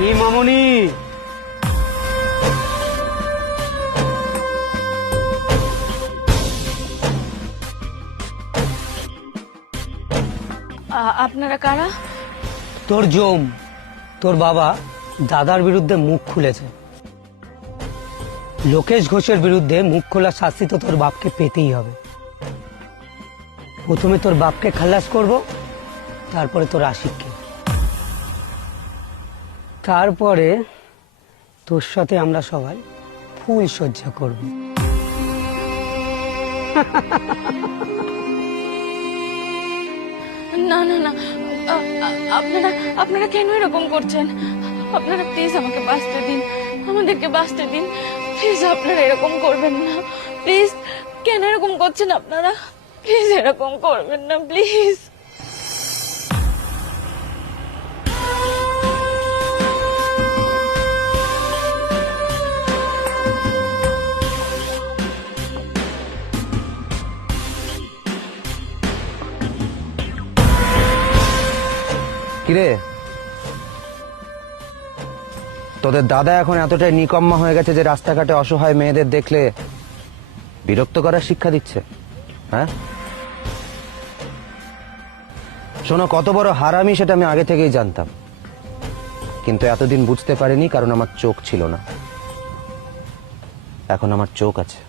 কি মামনি? আপনারা কারা? তোর জম তোর বাবা দাদার বিরুদ্ধে মুখ খুলেছে। লোকেশ ঘোষের বিরুদ্ধে মুখ খোলা শাস্তি তো তোর বাপকে পেতেই হবে। প্রথমে তোর বাপকে খালাস করব তারপরে তোর আশিককে। তারপরে তোর সাথে আমরা সবাই ফুল সজ্জা করব। না না না। আপনারা আপনারা কেন এরকম করছেন? আপনারা প্লিজ আমাকে বাঁচতে দিন। আমাদেরকে বাঁচতে দিন। প্লিজ আপনারা এরকম করবেন না। প্লিজ কেন এরকম করছেন আপনারা? প্লিজ এরকম করবেন না প্লিজ কিরে? তোদের দাদা এখন এতটাই নিকম্মা হয়ে গেছে যে রাস্তাঘাটে অসহায় মেয়েদের দেখলে বিরক্ত করার শিক্ষা দিচ্ছে হ্যাঁ? শোনো, কত বড় হারামি সেটা আমি আগে থেকেই জানতাম। কিন্তু এতদিন বুঝতে পারিনি কারণ আমার চোখ ছিল না। এখন আমার চোখ আছে।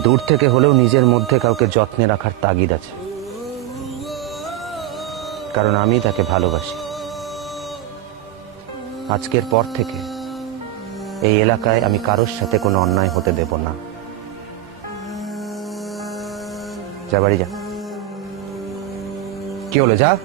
দূর থেকে হলেও নিজের মধ্যে কাউকে যত্নে রাখার তাগিদ আছে। কারণ আমি তাকে ভালোবাসি। আজকের পর থেকে এই এলাকায় আমি কারোর সাথে কোনো অন্যায় হতে দেব না। যা, বাড়ি যা। কি হলো, যা?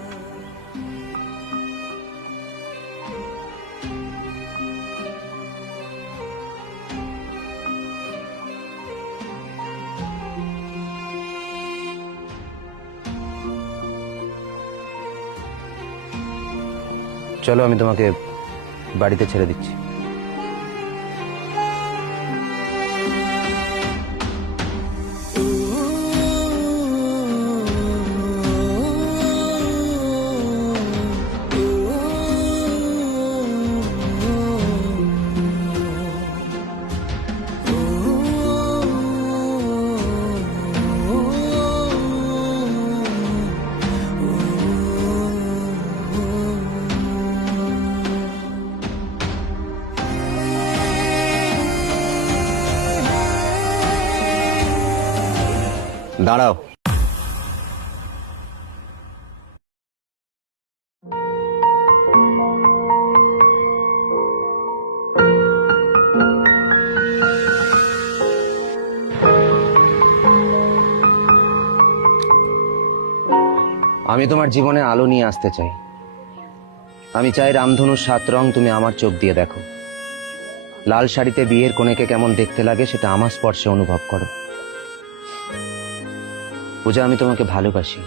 চলো আমি তোমাকে বাড়িতে ছেড়ে দিচ্ছি। দাঁড়াও। আমি তোমার জীবনে আলো নিয়ে আসতে চাই। আমি চাই রামধনুর সাত রং তুমি আমার চোখ দিয়ে দেখো। লাল শাড়িতে বিয়ের কোণেকে কেমন দেখতে লাগে সেটা আমার স্পর্শে অনুভব করো। পূজা আমি তোমাকে ভালোবাসি।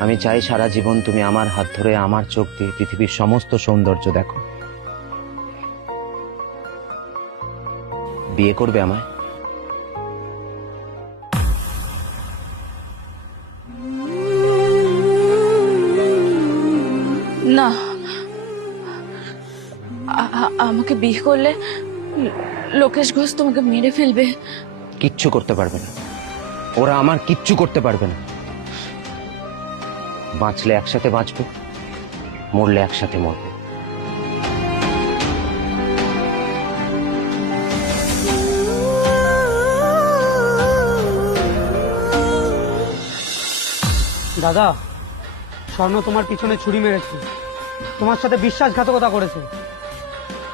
আমি চাই সারা জীবন তুমি আমার হাত ধরে আমার চোখ দিয়ে পৃথিবীর সমস্ত সৌন্দর্য দেখো। বিয়ে করবে আমায়? না। আমাকে বিয়ে করলে লোকেশ ঘোষ তোমাকে মেরে ফেলবে। কিচ্ছু করতে পারবে না। ওরা আমার কিচ্ছু করতে পারবে না। বাঁচলে একসাথে বাঁচবো, মরলে একসাথে মরবো। দাদা, স্বর্ণ তোমার পিছনে ছুরি মেরেছে। তোমার সাথে বিশ্বাসঘাতকতা করেছে।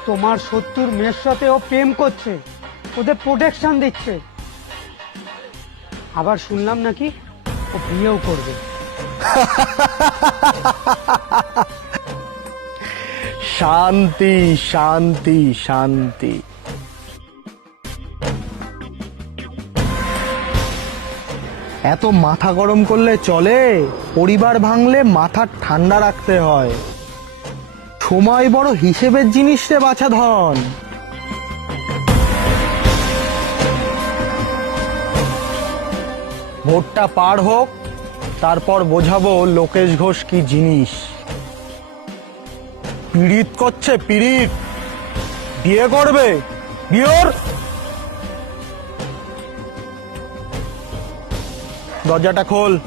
তোমার শত্রুর মেয়ের সাথে ও প্রেম করছে। ওদের প্রোটেকশন দিচ্ছে। আবার শুনলাম নাকি ও বিয়েও করবে। শান্তি শান্তি শান্তি। এত মাথা গরম করলে চলে, পরিবার ভাঙলে মাথা ঠান্ডা রাখতে হয়। সময় বড় হিসেবের জিনিস রে বাছা ধন। ভোটটা পার হোক, তারপর বোঝাবো লোকেশ ঘোষ কি জিনিস। পীড়িত করছে, পীড়িত। বিয়ে করবে, বিয়র। দরজাটা খোল।